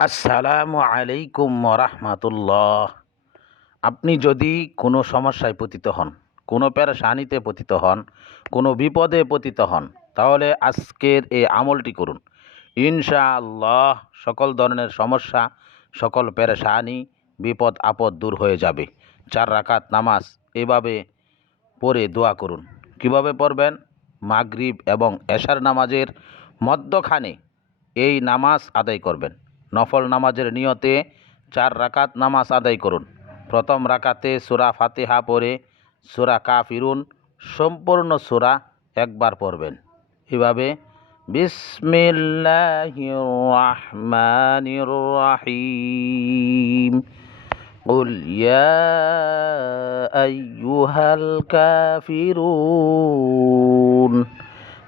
আসসালামু আলাইকুম রহমাতুল্লাহ আপনি যদি কোনো সমস্যায় পতিত হন, কোনো পেরেশানিতে পতিত হন, কোনো বিপদে পতিত হন, তাহলে আজকের এই আমলটি করুন। ইনশাআল্লাহ সকল ধরনের সমস্যা, সকল পেরেশানি, বিপদ, আপদ দূর হয়ে যাবে। চার রাকাত নামাজ এভাবে পড়ে দোয়া করুন। কীভাবে পড়বেন? মাগরিব এবং এশার নামাজের মধ্যখানে এই নামাজ আদায় করবেন। নফল নামাজের নিয়তে চার রাকাত নামাজ আদায় করুন প্রথম রাকাতে সুরা ফাতিহা পড়ে সুরা কাফিরুন সম্পূর্ণ সুরা একবার পড়বেন এভাবে বিসমিল্লাহির রহমানির রহিম قل يا أيها الكافرون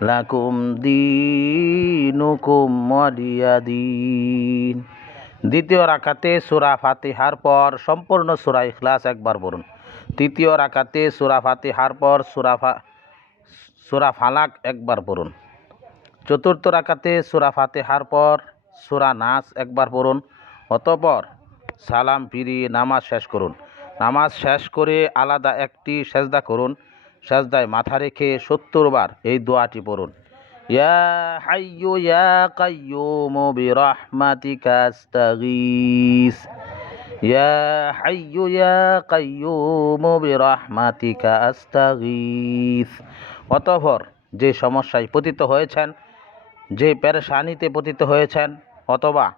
লাকুম দিনুকুম ওয়ালিয়াদিন দ্বিতীয় রাকাতে সূরা ফাতিহার পর সম্পূর্ণ সূরা ইখলাস একবার পড়ুন। তৃতীয় রাকাতে সূরা ফাতিহার পর সূরা সূরা ফালাক একবার পড়ুন। চতুর্থ রাকাতে সূরা ফাতিহার পর সূরা নাস একবার পড়ুন। অতপর সালাম ফিরিয়ে নামাজ শেষ করুন। নামাজ শেষ করে আলাদা একটি সেজদা করুন। সেজদায় মাথা রেখে সত্তর বার এই দোয়াটি পড়ুন। ইয়া হাইয়ু ইয়া কাইয়ুমু বিরহমাতিকা আস্তাগীস। ইয়া হাইয়ু ইয়া কাইয়ুমু বিরহমাতিকা আস্তাগীস। অতঃপর যে সমস্যায় পতিত হয়েছেন, যে পেরেশানিতে পতিত হয়েছেন, অথবা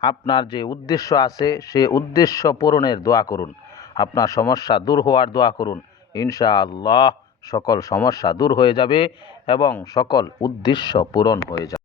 আপনার যে উদ্দেশ্য আছে, সে উদ্দেশ্য পূরণের দোয়া করুন। আপনার সমস্যা দূর হওয়ার দোয়া করুন। ইনশাআল্লাহ সকল সমস্যা দূর হয়ে যাবে এবং সকল উদ্দেশ্য পূরণ হয়ে যাবে।